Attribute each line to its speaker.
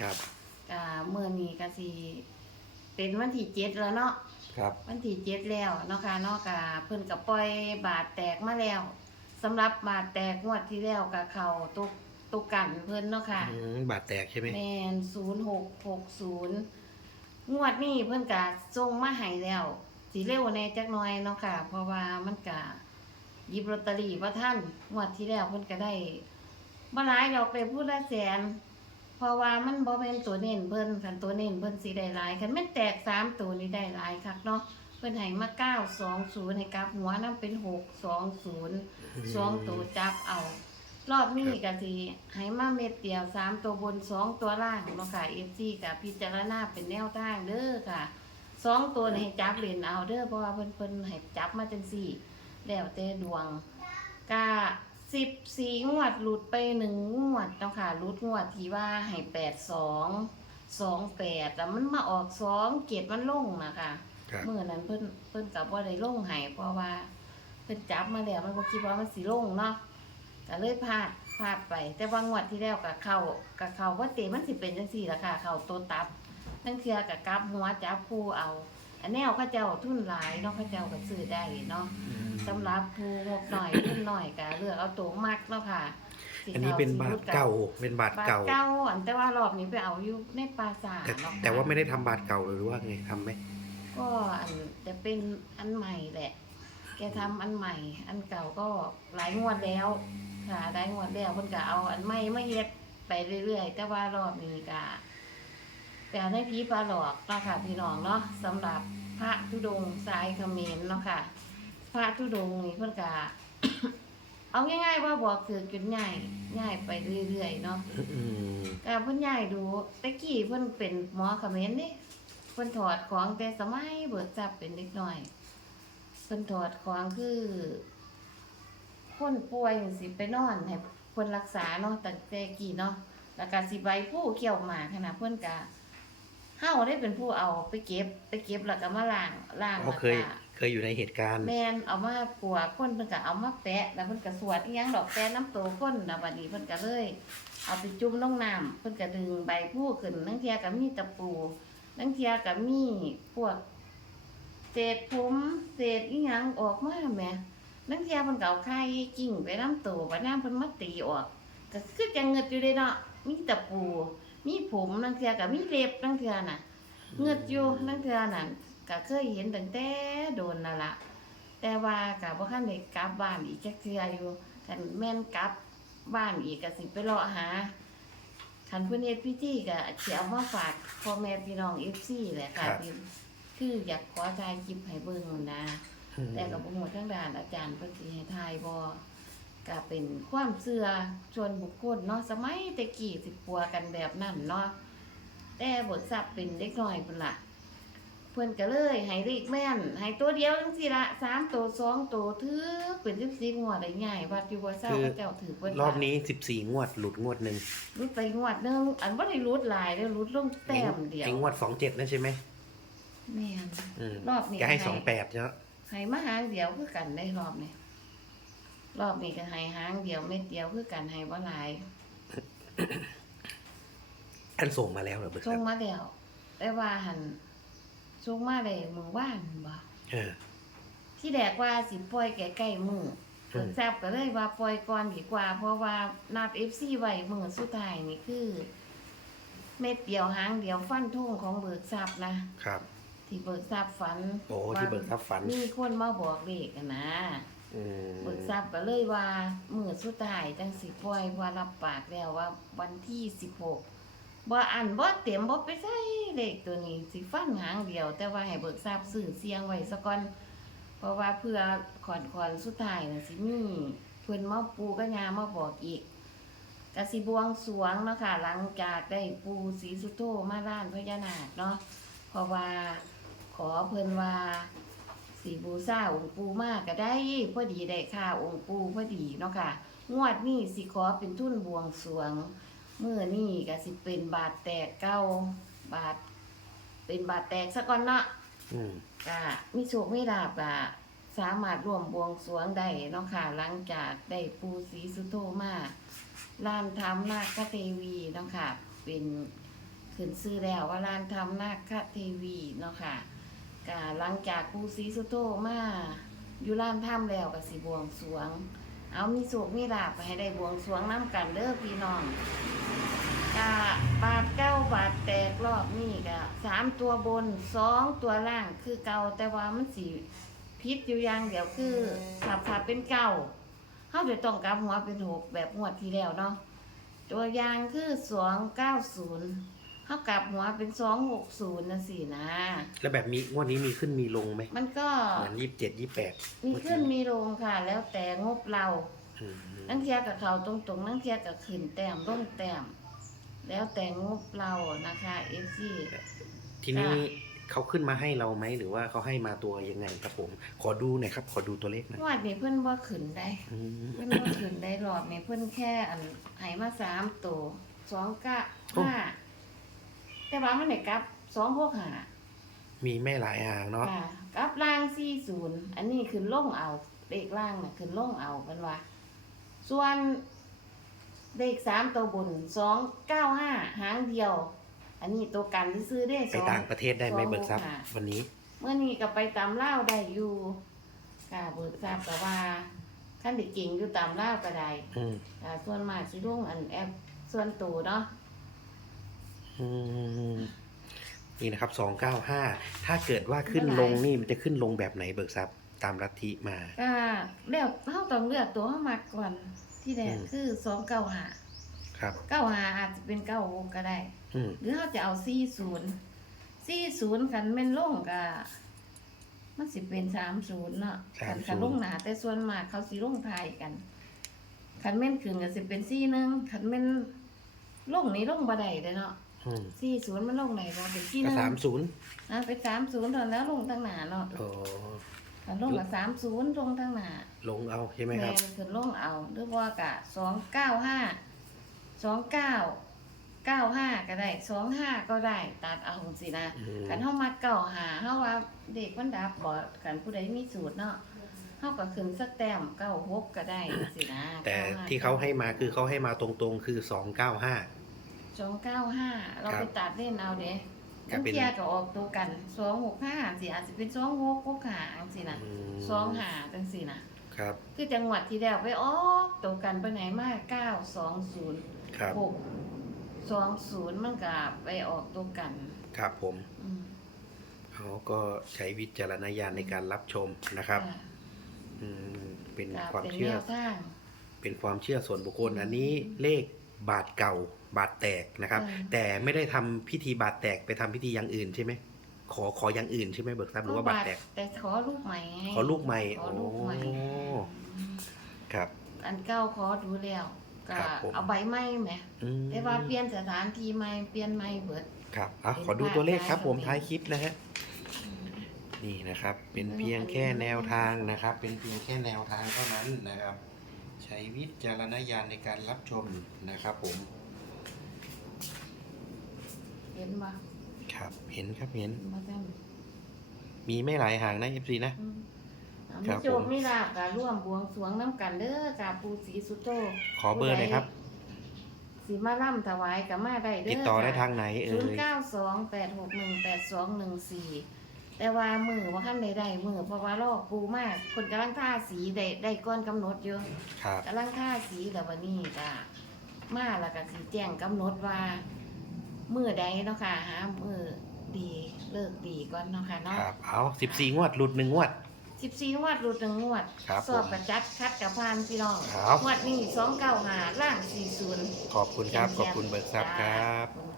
Speaker 1: ครับ
Speaker 2: กะเมื่อนี้ก็สิเป็นวันที่เจ็ดแล้วเนาะ
Speaker 1: ครับ
Speaker 2: วันที่เจ็ดแล้วเนาะค่ะเนาะกะเพิ่นกับปล่อยบาทแตกมาแล้วสำหรับบาทแตกงวดที่แล้วกับเขาตุกตุกกันเพิ่นเนาะค่ะ
Speaker 1: อืมบาดแตกใช่ไหม
Speaker 2: แมนศูนย์หกหกศูนย์งวดนี้เพิ่นกะส่งมาให้แล้ว สีเร็วแหน่จักหน่อยเนาะค่ะ เพราะว่ามันกะหยิบลอตเตอรี่ว่าท่านงวดที่แล้วเพิ่นก็ได้บ่หลายดอกไปพูดละแสน เพราะว่ามันบ่เป็นตัวเน้นเพิ่นคันตัวเน้นเพิ่นสิได้หลายคันแม่นแตกสามตัวนี่ได้หลายคักเนาะเพิ่นให้มาเก้าสองศูนย์ให้กลับหัวนํเป็นหกสองศูนย์สองตัวจับเอา รอบนี้ก็สิให้มาเม็ดเดียวสามตัวบนสองตัวล่างเนาะค่ะเอฟซีกับพิจารณาเป็นแนวทางเด้อค่ะสองตัวนี่ให้จับเล่นเอาเด้อเพราะว่าเพิ่นเพิ่นให้จับมาจังสี่ แล้วแต่ดวงกะ สิบสี่งวดหลุดไปหนึ่งงวดเนาะค่ะหลุดงวดที่ว่าให้แปดสองสองแปดแล้วมันมาออกสองเกตมันลงนะคะ
Speaker 1: ครับ
Speaker 2: เมื่อนั้นเพิ่นเพิ่นกับว่าได้ลงให้เพราะว่า เพิ่นจับมาแล้วมันก็คิดว่ามันสิลงเนาะก็เลยพลาดพลาดไป แต่ว่างวดที่แล้วกับเขากับเขาว่าเตมันสิเป็นจังซี่ล่ะค่ะ เขาตัวตับทั้งเทื่อกับกลับหัวจับคู่เอา อันแนวเขาเจ้าทุนหลายเนาะเขาเจ้าก็ซื้อได้เนาะสำหรับผู้งบหน่อยทุนหน่อยก็เลือกเอาตัวมักเนาะค่ะสิ
Speaker 1: อันนี้เป็นบาทเก่าเป็นบาท
Speaker 2: บาท
Speaker 1: เก่า
Speaker 2: เก่าอันแต่ว่ารอบนี้ไปเอาอยู่ในปราสาท
Speaker 1: แต่
Speaker 2: เนาะค่ะ
Speaker 1: แต่ว่าไม่ได้ทำบาทเก่าหรือว่าไงทำไหม
Speaker 2: ก็อันจะเป็นอันใหม่แหละ แกทำอันใหม่ อันเก่าก็หลายงวดแล้ว ค่ะหลายงวดแล้วเพิ่นก็เอาอันใหม่มาเฮ็ดไปเรื่อยๆ แต่ว่ารอบนี้ก็ แต่ในพีปลาหลอกเนาะค่ะพี่น้องเนาะสำหรับพระธุดงค์สายเขมรเนาะค่ะ พระธุดงค์นี่เพิ่นก็เอาง่ายๆว่าบอกคือจนใหญ่ใหญ่ไปเรื่อยๆเนาะ
Speaker 1: อืม
Speaker 2: ก็เพิ่นย้ายดูแตะกี้เพิ่นเป็นหมอเขมรนี่เพิ่นถอดของแต่สมัยเบิดทรัพย์เป็นเด็กน้อย เพิ่นถอดของคือ คนป่วยนี่สิไปนอนให้เพิ่นรักษาเนาะตั้งแต่กี้เนาะแล้วก็สิใบผู้เกี่ยวหมากหั้นนะเพิ่นก็ เฮาได้เป็นผู้เอาไปเก็บ ไปเก็บแล้วก็มาล้างล้าง
Speaker 1: เขา
Speaker 2: แล้ว
Speaker 1: เคย
Speaker 2: ก็
Speaker 1: เคยอยู่ในเหตุการณ์
Speaker 2: แม่นเอามาปัวคนเพิ่นก็เอามาแปะ แล้วเพิ่นก็สวดอีหยังดอกแปะน้ำโตคนแล้วบัดนี้เพิ่นก็เลย เอาไปจุ่มลงน้ำเพิ่นก็ดึงใบผู้ขึ้นนังเทียก็มีตะปูนังเทียก็มีพวก เศษผมเศษอีหยังออกมาแหมนังเทียเพิ่นก็เอาไข่กิ่งไปน้ำโตบัดน้ำเพิ่นมาตีออกก็คือจังเงิดอยู่เลยเนาะมีตะปู มีผมนังเทียก็มีเล็บนังเทียน่ะเงือดอยู่นังเทื่อนั่นก็เคยเห็นตั้งแต่โดนนั่นละแต่ว่าก็บ่คันได้กลับบ้านอีกจักเทื่ออยู่คันแม่นกลับบ้านอีกก็สิไปเลาะหาคันเพิ่นเฮ็ดพิธีก็สิเอามาฝากพ่อแม่พี่น้อง FC แหละค่ะ
Speaker 1: ครับ
Speaker 2: พี่คืออยากขอถ่ายคลิปให้เบิ่งนะ
Speaker 1: อืม
Speaker 2: แต่ก็บ่ฮู้ทางด้านอาจารย์เพิ่นสิให้ถ่ายบ่ ก็เป็นความเชื่อส่วนบุคคลเนาะสมัยแต่กี้สิปัวกันแบบนั้นเนาะแต่เบิกทรัพย์เป็นเล็กน้อยพุ่นละเพื่อนก็เลยให้เลขแม่นให้ตัวเดียวจังสิละสามตัวสองตัวถือเป็นสิบสี่งวดได้ง่ายวัดอยู่ว่าเศร้าพระเจ้าถือเพิ่น
Speaker 1: รอบนี้สิบสี่งวดหลุดงวดหนึ่ง
Speaker 2: รุดไปงวดหนึงอันว่าได้รุดหลายเด้อรุดลงแต้มเดียว
Speaker 1: ไอ้งวดสองเจ็ดนั่นใช่ไหม
Speaker 2: แม่น
Speaker 1: อืม
Speaker 2: รอบนี้
Speaker 1: แกให้
Speaker 2: ให้
Speaker 1: สองแปดเนาะ
Speaker 2: ให้มาหางเดียวคือกันได้รอบนี้ รอบนี้ก็ให้หางเดียวเม็ดเดียวคือกันให้บ่หลาย
Speaker 1: ท่านส่งมาแล้วเหรอเบิก
Speaker 2: ส่
Speaker 1: ค
Speaker 2: ง
Speaker 1: รับ
Speaker 2: มาแล้วแต่ว่าหันส่งมาได้มื้อวานบ่
Speaker 1: เออ
Speaker 2: ที่แรกว่าสิปล่อยใกล้ๆมือ
Speaker 1: อื
Speaker 2: เปิด
Speaker 1: ม
Speaker 2: แซบก็เลยว่าปล่อยก่อนดีกว่า เพราะว่านัด FC ไว้มือสุดท้ายนี่คือ เม็ดเดียวหางเดียวฟันทุ่งของเบิกทรัพย์นะ
Speaker 1: ครับ
Speaker 2: ที่เบิกทรัพย์ฝัน
Speaker 1: โอ้ที่เบิกทรัพย์ฝัน
Speaker 2: มีคนมาบอกเลขอะ นะ
Speaker 1: อืม
Speaker 2: เบิกทรัพย์ก็เลยว่ามือสุดท้ายจังสิปล่อยว่ารับปากแล้วว่าวันที่16บ่อันบ่เต็มบ่ไปใส่เลขตัวนี้สิฟันหางเดียว แต่ว่าให้เบิกทรัพย์ซื้อเสียงไว้ซะก่อนเพราะว่าเพื่อขอนขอนสุดท้ายน่ะสิมีเพิ่นมาปูก็ยามาบอกอีกกสิบวงสรวงเนาะค่ะหลังจากได้ปูศรีสุโธมาล้านพญานาคเนาะเพราะว่าขอเพิ่นว่า สีบูซาองค์ปูมากก็ได้พอดีได้ค่าองค์ปูพอดีเนาะค่ะ งวดนี้สิขอเป็นทุนบวงสรวงเมื่อนี่ก็สิเป็นบาทแตกเก้าบาท เป็นบาทแตกซะก่อนเนาะ
Speaker 1: อืม
Speaker 2: ก็มีโชคมีลาบก็สามารถร่วมบวงสรวงได้เนาะค่ะ หลังจากได้ปูศรีสุโธมาลานธรรมนาคเทวีเนาะค่ะ เป็นขึ้นซื้อแล้วว่าร้านทำนาคทีวีเนาะค่ะ กาหลังจากปูซีสุโตมาอยู่ร้านถ้ำแล้วก็สิบวงสวง เอามีสุกมีลาบให้ได้บวงสวงน้ำกันเด้อพี่น้องกาบาทเก้าบาทแตกรอบนี้ก็สามตัวบนสองตัวล่างคือเก่าแต่ว่ามันสีพิษอยู่อย่างเดี๋ยวคือขับขับเป็นเก่าเขาจะต้องกลับหัวเป็นหกแบบงวดที่แล้วเนาะตัวอย่างคือสองเก้าศูนย์ เขากลับหัวเป็นสองหกศูนย์นะสินะ
Speaker 1: แล้วแบบมีงวดนี้มีขึ้นมีลงไหม
Speaker 2: มันก็
Speaker 1: เหมือนยี่สิบเจ็ดยี่สิบแปด
Speaker 2: มีขึ้นมีลงค่ะ แล้วแต่งบเรานั่งเทียกับเขาตรงๆนั่งเทียกับขืนแต้มร่งแต้ม แล้วแต่งบเรานะคะเอฟซี
Speaker 1: ทีนี้เขาขึ้นมาให้เราไหมหรือว่าเขาให้มาตัวยังไงครับผม ขอดูหน่อยครับ ขอดูตัวเลขหนะ
Speaker 2: วาดนี้เพิ่นว่าขืนได้
Speaker 1: อืม
Speaker 2: เพิ่นว่าขืนได้รอบนี้เพิ่นแค่อันใหายมาสามตัวสองกะ
Speaker 1: โอ้
Speaker 2: ห้า แต่ว่ามันไหนกลับสองหกหา
Speaker 1: มีแม่หลายหางเนาะ
Speaker 2: ค่ะกลับล่างสี่ศูนย์อันนี้คือล่งเอาเลขล่างน่ะคือล่งเอาเป็นว่า ส่วนเลขสามตัวบนสองเก้าห้าหางเดียว อันนี้ตัวกันที่ซื้อได้
Speaker 1: ไป
Speaker 2: สอง
Speaker 1: ต่างประเทศได้ไหม
Speaker 2: สอง
Speaker 1: เบิกทรัพย์
Speaker 2: ค่ะ
Speaker 1: วันนี้
Speaker 2: เมื่อนี้ก็ไปตามเล่าวได้อยู่ค่ะเบิกทราบแต่ว่าขั้นเด็กเก่งอยู่ตามเล่าวก็ได้
Speaker 1: อืม
Speaker 2: ค่ะส่วนมากสิลงอันแอปส่วนตัวเนาะ
Speaker 1: อืม นี่นะครับสองเก้าห้าถ้าเกิดว่าขึ้นลงนี่มันจะขึ้นลงแบบไหนเบิกทรัพย์ตามลัทธิมา
Speaker 2: ก็เลือกเฮาต้องเลือกตัวเฮามาก่อนที่แรก
Speaker 1: อืม
Speaker 2: คือสองเก้าหา
Speaker 1: ครับ
Speaker 2: เก้าหาอาจจะเป็นเก้าหกก็ได้
Speaker 1: อืม
Speaker 2: หรือเขาจะเอาสี่ศูนย์สี่ศูนย์คันแม่นลงก็มันสิเป็นสามศูนย์เนาะคันคันลงหนาแต่ส่วนมากเขาสิลงทายกันคันแม่นขึ้นก็สิเป็นสี่หนึ่งคันแม่นลงนี่ลงบ่ได้เด้เนาะ
Speaker 1: อืม
Speaker 2: สี่ศูนย์มันลงไหนบ่เป็นสี่ห
Speaker 1: ก็
Speaker 2: นึ่ง
Speaker 1: สามศูนย์
Speaker 2: อะเป็นสามศูนย์ตอนแล้วลงตั้งหนาเนาะ
Speaker 1: โอ้
Speaker 2: คันลงกับสามศูนย์ลงตั้งหนา
Speaker 1: ลงเอาใช่ไหม
Speaker 2: แม
Speaker 1: ครับ
Speaker 2: นขึ้นลงเอาหรือว่ากะสองเก้าห้าสองเก้าเก้าห้าก็ได้สองห้าก็ได้ตัดเอาสินะ
Speaker 1: อืม
Speaker 2: กันเฮามาเก่าหาเฮาว่าเด็กมันดับบ่กันผู้ใดมีสูตรเนาะเฮาก็ขึ้นสักแต้มเก้าหกก็ได้สินะ
Speaker 1: แต่ที่เขาให้มาคือเขาให้มาตรงๆคือสองเก้าห้า
Speaker 2: สองเก้าห้าเรา
Speaker 1: ครับ
Speaker 2: ไปตัดเล่นเอาเด้
Speaker 1: ก็
Speaker 2: ทั้ง
Speaker 1: เป็น
Speaker 2: เทียก็ออกตัวกันสองหกห้าสิอาจจะเป็นสองหกหกห้าจังสินะสองห้าจังสินะครับ คือจังหวัดที่แล้วไปออกตัวกันไปไหนมาเก้าสองศูนย์
Speaker 1: ครับ
Speaker 2: หกสองศูนย์มันก็ไปออกตัวกัน
Speaker 1: ครับผม
Speaker 2: อืม
Speaker 1: เขาก็ใช้วิจารณญาณในการรับชมนะครับ
Speaker 2: ค่ะ
Speaker 1: อืมเป็น
Speaker 2: ก็
Speaker 1: ความ
Speaker 2: เป็น
Speaker 1: เชื่
Speaker 2: แน
Speaker 1: อ
Speaker 2: วทาง
Speaker 1: เป็นความเชื่อส่วนบุคคล อันนี้เลข บาทเก่าบาทแตกนะครับ
Speaker 2: อืม
Speaker 1: แต่ไม่ได้ทำพิธีบาทแตกไปทำพิธีอย่างอื่นใช่ไหมขอขออย่างอื่นใช่ไหมเบิกทรัพย์หรือว่าบาทแตก
Speaker 2: แต่ขอลูกใหม่ไง
Speaker 1: ขอลูกใหม่
Speaker 2: ขอลูกใหม่
Speaker 1: โอ้ครับ
Speaker 2: อันเก้าขอดูแล้วก็
Speaker 1: ครับผม
Speaker 2: เอาใบไม้ไหม
Speaker 1: อืม
Speaker 2: แต่ว่าเปลี่ยนสถานที่ใหม่เปลี่ยนใหม่เบิด
Speaker 1: ครับอะ
Speaker 2: เป็น
Speaker 1: ขอดูตัวเลขครับ
Speaker 2: บาท
Speaker 1: ผม
Speaker 2: ได้
Speaker 1: ท้ายคลิปนะฮะนี่นะครับ เป็นเพียงแค่แนวทางนะครับ เป็นเพียงแค่แนวทางเท่านั้นนะครับ ใช้วิจารณญาณในการรับชมนะครับผม
Speaker 2: เห็นบ่
Speaker 1: ครับเห็นครับเห็น
Speaker 2: เห็นบ่จัง
Speaker 1: มีไม่หลายหางนะเอฟซีนะ
Speaker 2: อืมเอา
Speaker 1: ครั
Speaker 2: มี
Speaker 1: บ
Speaker 2: โจ
Speaker 1: ผ
Speaker 2: ก
Speaker 1: ม
Speaker 2: มีลาบก็ร่วมบวงสรวงน้ำกันเด้อกับปูศรีสุโต
Speaker 1: ขอเบอร์หน่อยครับ
Speaker 2: สีมาล่ำถวายกับมาได้เด้อ
Speaker 1: ติดต่อได้ทางไหนเอ่
Speaker 2: ศูนย์
Speaker 1: ย
Speaker 2: เก้าสองแปดหกหนึ่งแปดสองหนึ่งสี่ แต่ว่ามือว่าขั้นใดๆมือเพราะว่ารอบปูมากคนกำลังท่าสีได้ได้ก้อนกำหนดอยู่
Speaker 1: ครับ
Speaker 2: กำลังท่าสีแล้ววันนี้ก็มาแล้วก็สีแจ้งกำหนดว่ามือใดเนาะค่ะหามือดีเลิกดีก่อนเนาะค่ะเนาะ
Speaker 1: ครับเอาสิบสี่งวดหลุดหนึ่งงวด
Speaker 2: สิบสี่งวดรูดหนึ่งงวด
Speaker 1: ครับ
Speaker 2: สอบ
Speaker 1: ผม
Speaker 2: กระจัดคัดกับพานพี่น้อง
Speaker 1: ครับ
Speaker 2: งวดนี้สองเก้าหาล่างสี่ศูนย์
Speaker 1: ขอบคุณครับ ขอบคุณเบิกทรัพย์ครับ
Speaker 2: ขอบคุณค่ะ